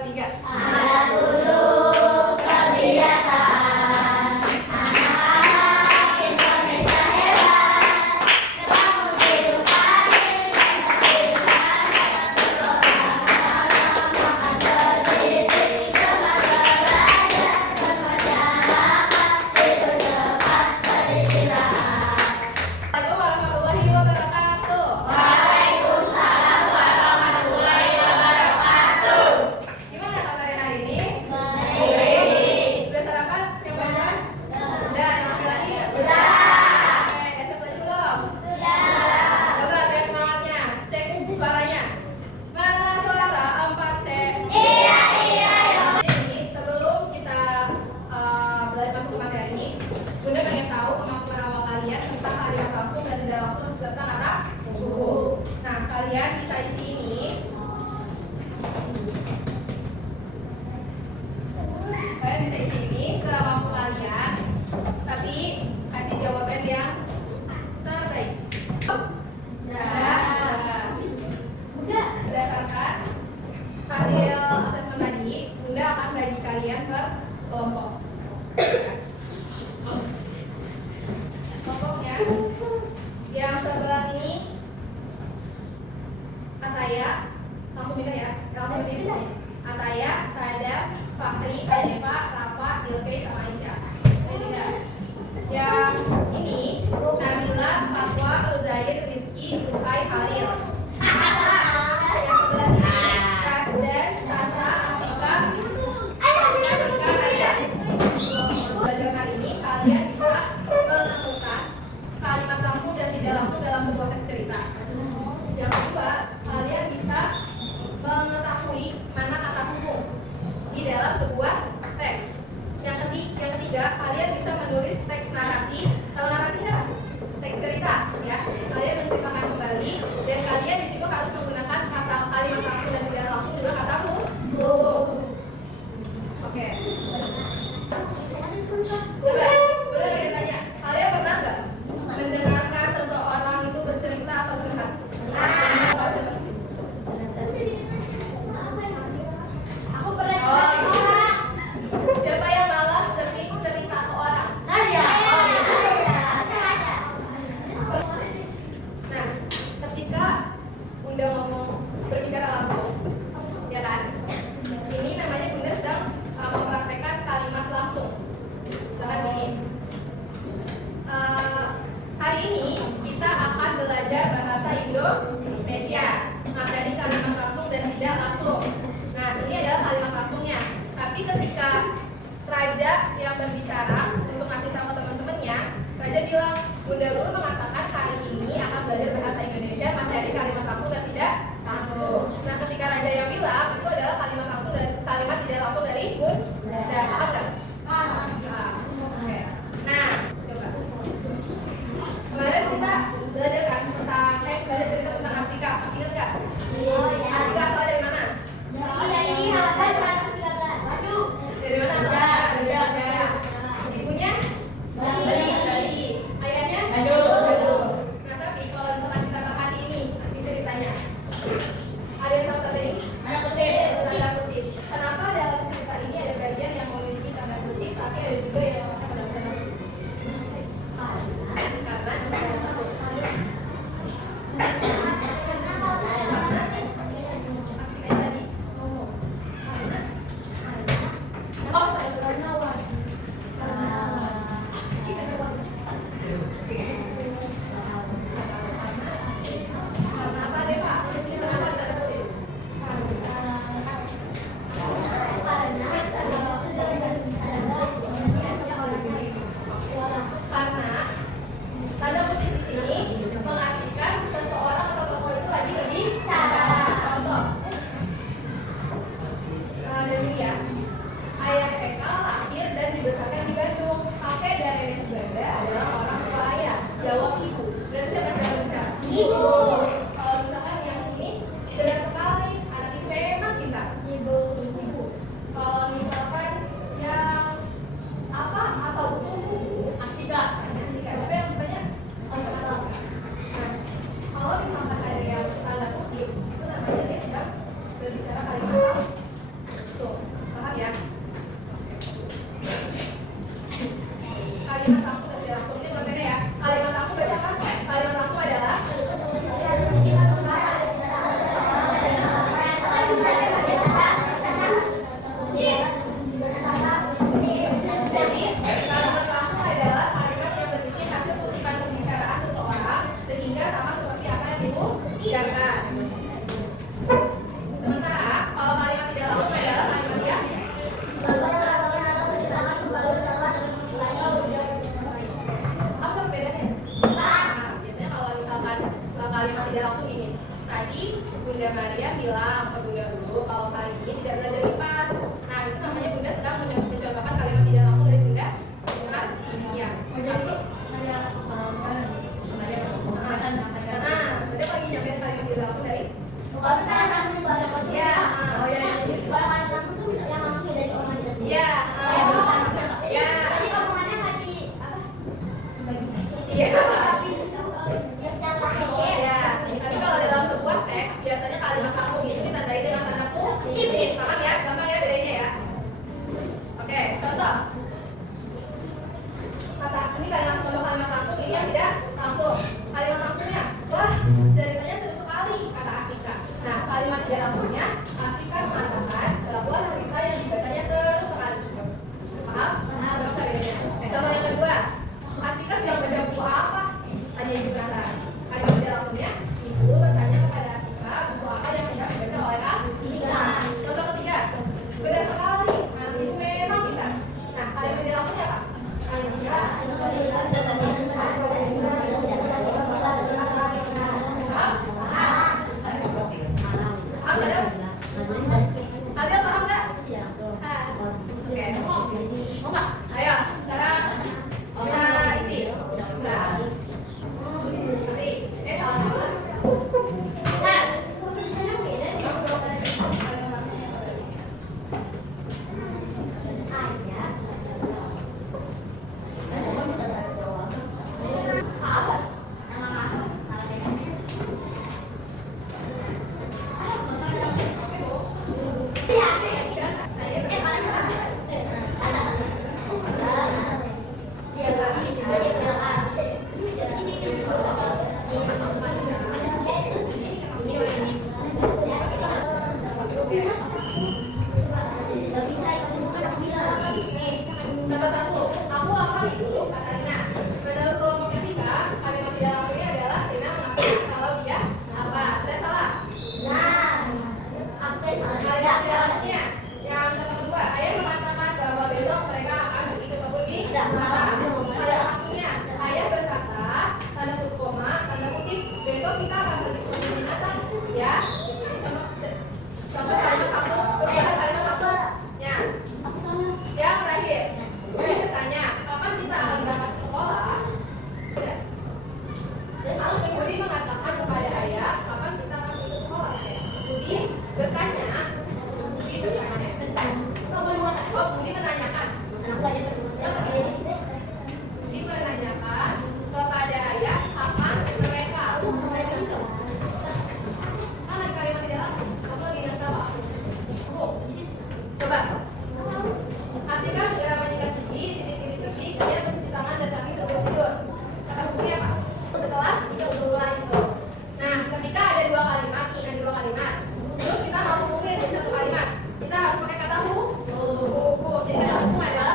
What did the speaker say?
2, 3. Ada 7 kebiasaan anak-anak Indonesia hebat. Bangun tidur pagi, makan bergizi, coba belajar, membaca halaman, tidur cepat, beristirahat. Assalamualaikum warahmatullahi wabarakatuh. Waalaikumsalam warahmatullahi wabarakatuh. Gimana kabarnya hari ini? Baik. Udah sarapan? Yang banyak? Udah, yang laki-laki? Udah. Oke, udah selesai belum? Sudah. Coba tes semangatnya, cek suaranya. Mana suara 4C? Iya, iya, iya. Jadi sebelum kita belajar masuk ke materi ini, Bunda pengen tahu kemampuan awal kalian tentang kalimat langsung dan tidak langsung serta kata buku. Nah, kalian bisa isi ini. Kalian bisa isi ini semampu kalian, tapi kasih jawaban yang terbaik. Berdasarkan hasil asesmen tadi, Bunda akan bagi kalian per kelompok. Kelompoknya yang sebelah ini Ataya, langsung pindah ya, langsung di sini. Ataya, Sadam, Fahri, Anefa, Rafa, Dilke, sama Aisyah. Yang ini Nabila, Fatwa, Ruzair, Rizky, Tukai, Halil. Yang sebelah sini Kasdan, Sasa, Afika, Raya. Belajar hari ini kalian bisa menemukan kalimat langsung dan tidak langsung dalam sebuah tes cerita. Yang kedua, kalian bisa mengetahui mana kata hukum di dalam sebuah teks. Yang ketiga, kalian bisa menulis teks narasi. Tahu narasi nggak? Teks cerita, ya. Kalian menceritakan kembali dan kalian di situ harus menggunakan kata kalimat langsung dan tidak langsung juga kata hukum. Oke. Coba, boleh saya tanya, kalian pernah nggak mendengarkan seseorang itu bercerita atau curhat? Aku pernah Oh, juga. siapa yang malas sering cerita ke orang? Saya. Nah, ketika Bunda ngomong berbicara langsung, ya kan? Ini namanya Bunda sedang mempraktekkan kalimat langsung. Misalkan gini. Hari ini kita akan belajar bahasa Indonesia. Materi kalimat langsung dan tidak langsung. Nah, ini adalah kalimat langsungnya. Tapi ketika Raja yang berbicara untuk ngasih tahu teman-temannya, Raja bilang, Bunda Guru mengatakan hari ini akan belajar bahasa Indonesia materi kalimat langsung dan tidak langsung. Nah, ketika Raja yang bilang itu adalah kalimat langsung dan kalimat tidak langsung dari Bunda. Paham nggak? Paham. Oke. Nah, coba. Kemarin kita belajar kan tentang belajar cerita tentang Asika. Masih ingat nggak? Asika asal dari mana? Dari halaman 113. Aduh. Dari mana? Ada. Ibunya? Bali. Ayahnya? Aduh. Nah, tapi kalau misalkan kita perhati ini, di ya. Kalimat langsung dan tidak langsung ini materi ya. Kalimat langsung baca apa? Kalimat langsung adalah jadi kalimat langsung adalah kalimat yang berisi hasil kutipan pembicaraan seseorang sehingga sama seperti apa yang diucapkan. Sementara kalau kalimat tidak langsung adalah kalimat yang apa bedanya? Nah, biasanya kalau misalkan kalimat tidak langsung gini. Tadi Bunda Maria bilang ke Bunda Guru kalau kali ini tidak belajar IPAS. Nah, itu namanya Bunda sedang mencontohkan kalimat tidak langsung dari Bunda. Benar? Iya. Tapi berarti lagi nyampein kalimat tidak langsung dari ya. Ya. Ya. Iya. Ya, tapi kalau dalam sebuah teks biasanya kalimat langsung itu ditandai dengan tanda kutip. Paham ya? Gampang ya bedanya ya. Oke, contoh. Kata ini contoh kalimat langsung ini yang tidak langsung. Kalimat langsungnya, wah ceritanya seru sekali kata Astika. Nah, kalimat tidak langsungnya, Astika mengatakan bahwa cerita yang dibacanya seru sekali. Paham? Paham nggak bedanya? Contoh yang kedua, Astika sedang baca buku apa? Tanya ibu penasaran. Kalimat tidak langsungnya, ibu bertanya kepada Astika buku apa yang sedang dibaca oleh Astika. Contoh ketiga, beda sekali. Nah, ibu memang bisa. Nah, kalimat tidak langsungnya apa? Kalian paham nggak? Oke. Mau nggak? Ayo, sekarang kita isi. Sudah. Nanti, salah. Nah. Contoh satu, aku lapar itu, kata Rina. Menurut kelompok ketiga, kalimat tidak langsungnya adalah Rina mengatakan kalau dia apa? Tidak salah. Kalimat tidak langsungnya, yang contoh kedua, ayah mengatakan bahwa besok mereka akan pergi ke kebun di sana. Kalimat langsungnya, ayah berkata, tanda kutip koma, tanda kutip, besok kita akan pergi ke kebun binatang. Ya, ini contoh kalimat langsung, kalimat langsungnya. Yang terakhir. Budi bertanya, kapan kita akan berangkat ke sekolah? Udah. Budi mengatakan kepada ayah, kapan kita akan pergi ke sekolah? Budi bertanya. Oh, Budi menanyakan. Budi menanyakan kepada ayah, kapan mereka? Mana kalimat tidak langsung? Kamu lagi nggak salah. Coba. Astika segera menyikat gigi, titik-titik, kemudian mencuci tangan dan kaki sebelum tidur. Kata bukunya apa? Setelah berulang itu. Nah, ketika ada dua kalimat, terus kita mau hubungin satu kalimat, kita harus pakai kata hu. Jadi kata hukum adalah